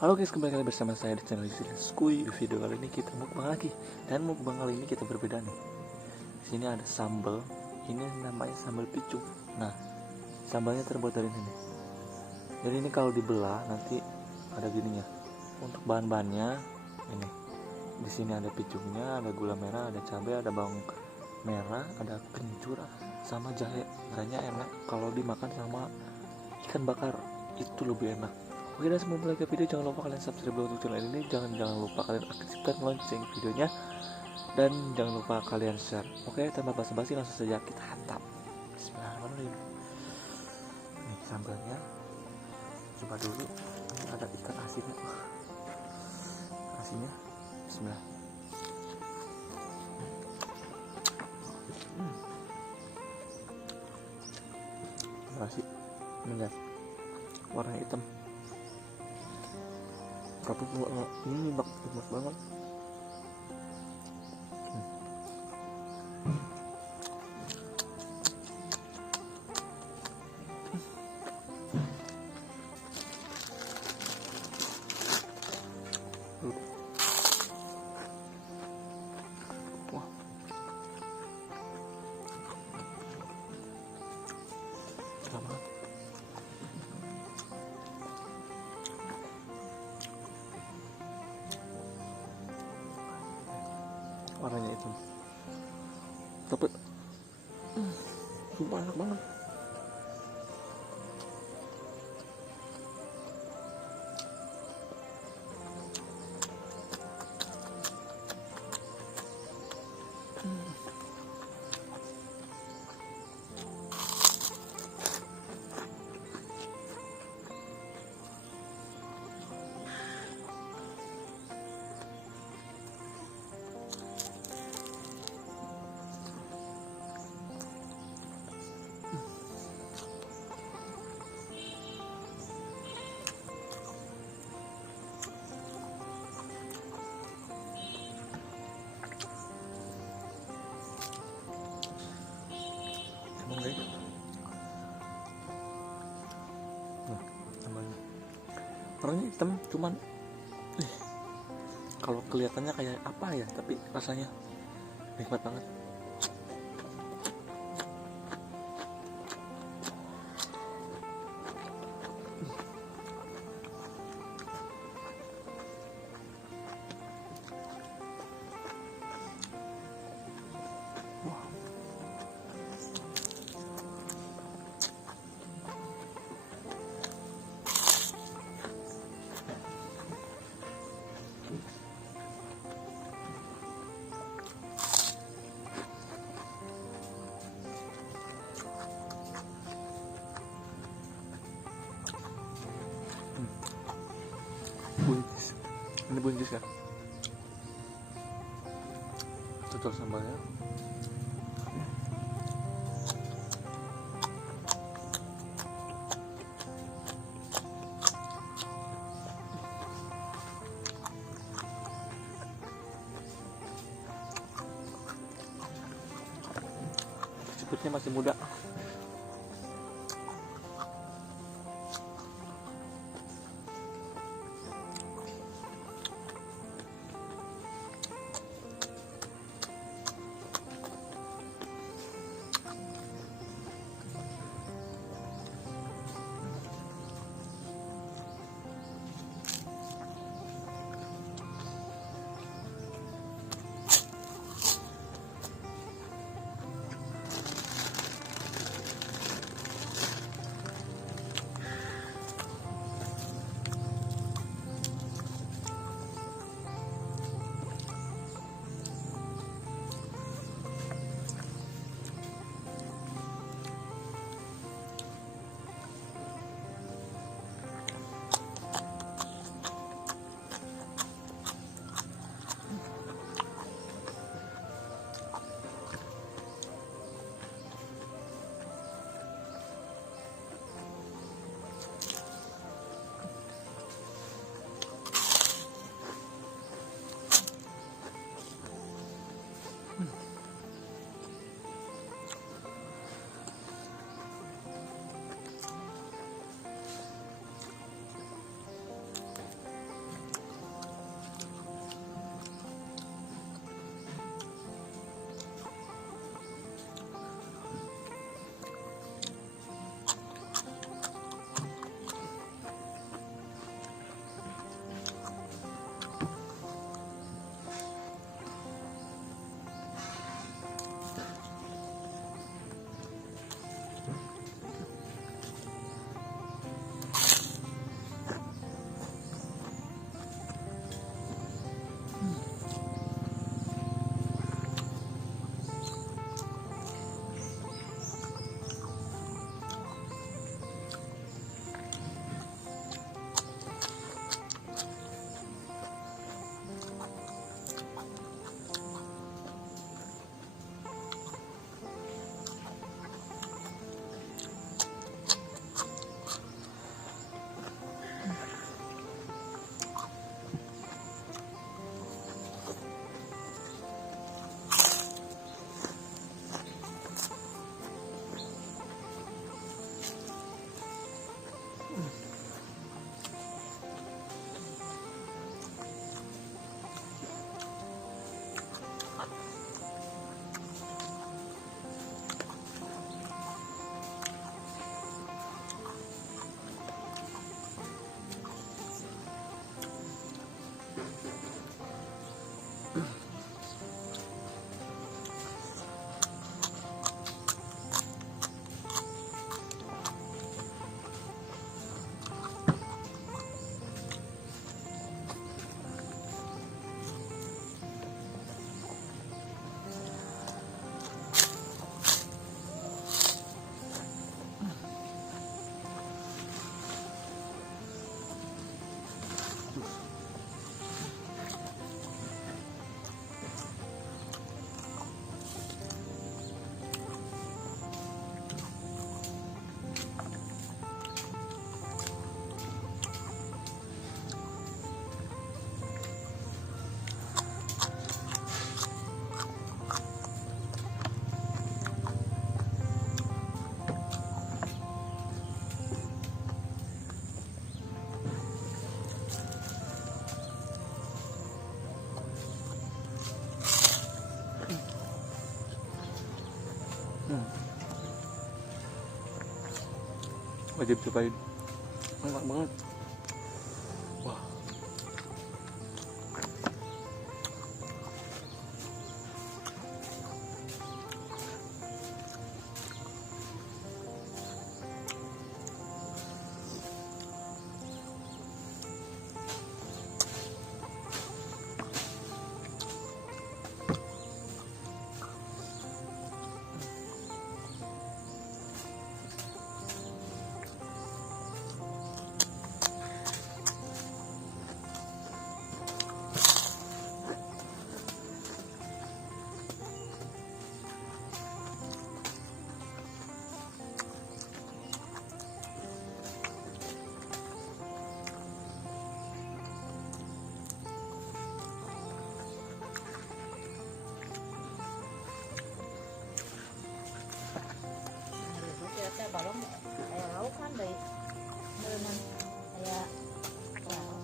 Halo guys, kembali lagi bersama saya di channel Skuy. Di video kali ini kita mukbang lagi, dan mukbang kali ini kita berbeda nih. Di sini ada sambal, ini namanya sambal picung. Nah, sambalnya terbuat dari ini. Jadi ini kalau dibelah nanti ada gininya. Untuk bahan-bahannya ini. Di sini ada picungnya, ada gula merah, ada cabai, ada bawang merah, ada kencur, sama jahe. Rasanya enak kalau dimakan sama ikan bakar, itu lebih enak. Oke, dan sebelum mulai ke video, jangan lupa kalian subscribe dulu untuk channel ini. Jangan lupa kalian aktifkan lonceng videonya, dan jangan lupa kalian share. Oke, tanpa basa-basi langsung saja kita hantam. Bismillahirrahmanirrahim. Ini sambalnya, coba dulu. Ini ada ikan asinnya. Asinnya, Bismillah. Masih, lihat warna hitam. Tapi ini enak banget. Wah, enak banget. Warnanya hitam, tapi sumpah enak banget. Guys, nah, sambalnya warnanya hitam, cuman kalau kelihatannya kayak apa ya, tapi rasanya nikmat banget. Buncis, ini buncis ya, cocok sambalnya. Sepertinya masih muda. wajib cobain, enak banget. Wah, balong kayak lauk kan dari berenang kayak lauk.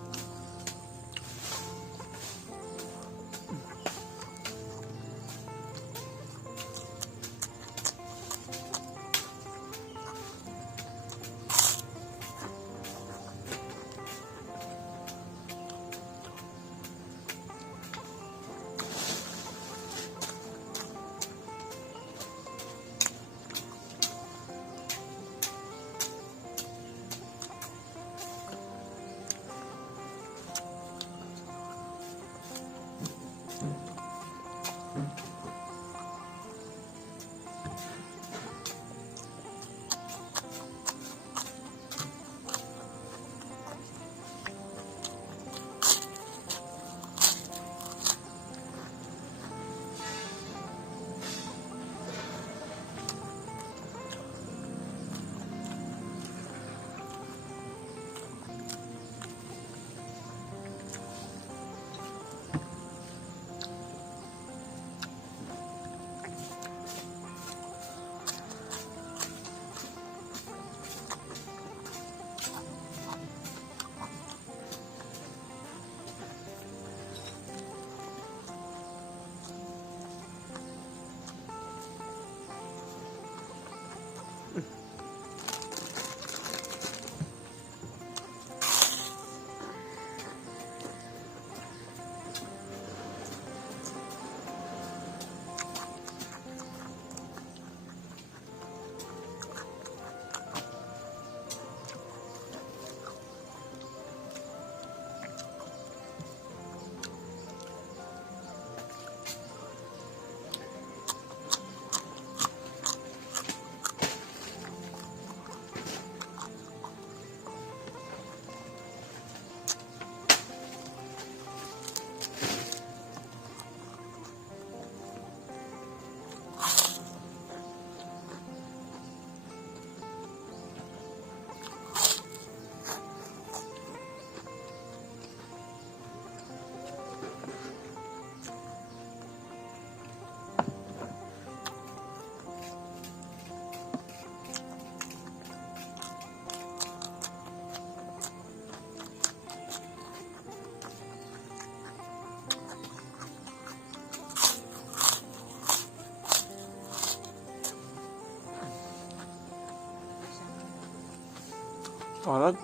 Alat.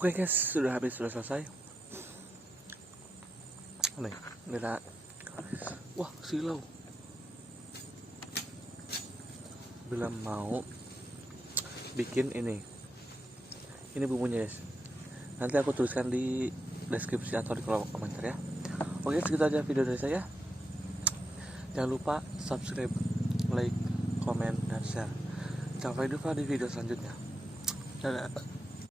Oke guys, sudah selesai. Nih, udah. Wah, silau. Belum mau bikin ini bumbunya guys. Nanti aku tuliskan di deskripsi atau di kolom komentar ya. Oke, segitu aja video dari saya. Jangan lupa subscribe, like, komen, dan share. Sampai jumpa di video selanjutnya. Dadah.